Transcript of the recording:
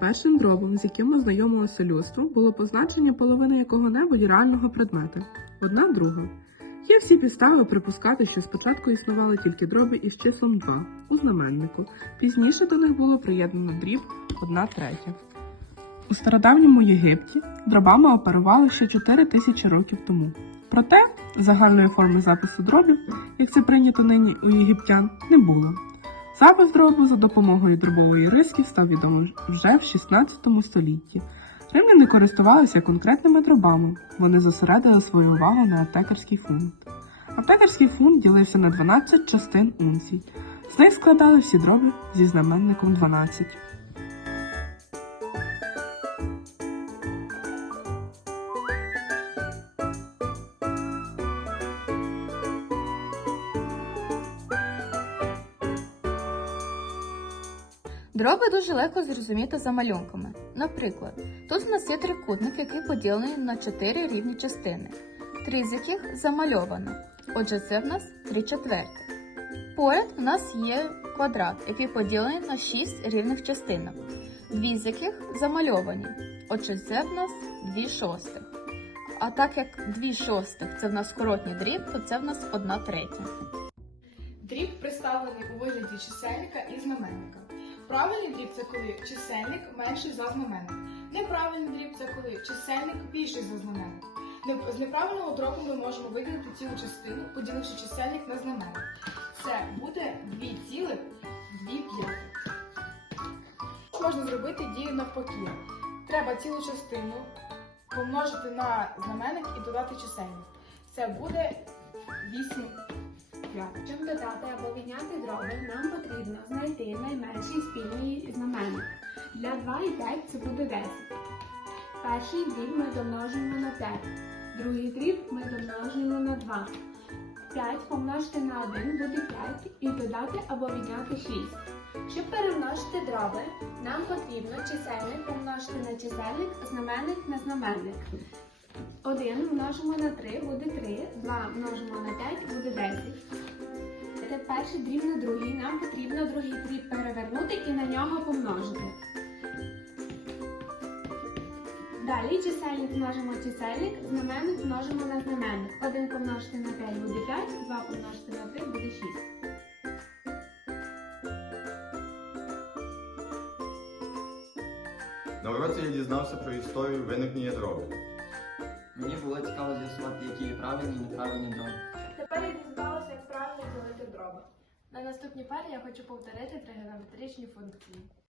Першим дробом, з яким ознайомилося людство, було позначення половини якого-небудь реального предмета. Одна друга. Є всі підстави припускати, що спочатку існували тільки дроби із числом 2 у знаменнику. Пізніше до них було приєднано дріб 1 третя. У стародавньому Єгипті дробами оперували ще 4 тисячі років тому. Проте загальної форми запису дробів, як це прийнято нині у єгиптян, не було. Запис дробу за допомогою дробової риски став відомий вже в 16 столітті. Римляни користувалися конкретними дробами. Вони зосередили свою увагу на аптекарський фунт. Аптекарський фунт ділився на 12 частин унцій. З них складали всі дроби зі знаменником 12. Дроби дуже легко зрозуміти за малюнками. Наприклад, тут у нас є трикутник, який поділений на 4 рівні частини, три з яких замальовано. Отже, це в нас 3 четверти. Поряд у нас є квадрат, який поділений на 6 рівних частинок, дві з яких замальовані. Отже, це в нас 2 шостих. А так як 2 шостих це в нас коротній дріб, то це в нас 1 третя. Дріб представлений у вигляді чисельника і знаменника. Правильний дріб це коли чисельник менший за знаменник. Неправильний дріб це коли чисельник більший за знаменник. З неправильного дробу ми можемо виділити цілу частину, поділивши чисельник на знаменник. Це буде 2,2 п'ятих. Можна зробити дію навпаки. Треба цілу частину помножити на знаменник і додати чисельник. Це буде 8 п'ятих. Щоб додати або відняти дроби, нам потрібно знайти найменший спільний знаменник. Для 2 і 5 це буде 10. Перший дріб ми домножуємо на 5. Другий дріб ми домножуємо на 2. 5 помножити на 1 буде 5 і додати або відняти 6. Щоб перемножити дроби, нам потрібно чисельник помножити на чисельник, знаменник на знаменник. 1 множимо на 3 буде 3, 2 множимо на 5 буде 10. Це перший дріб на другий. Нам потрібно другий дріб перевернути і на нього помножити. Далі чисельник множимо чисельник, знаменник множимо на знаменник. 1 помножити на 5 буде 5, 2 помножити на 3 буде 6. На уроці я дізнався про історію виникнення дробів. Мені було цікаво з'ясувати, які є правильні і неправильні дроби. Тепер я дізналася, як правильно дроби. На наступній парі я хочу повторити тригонометричні функції.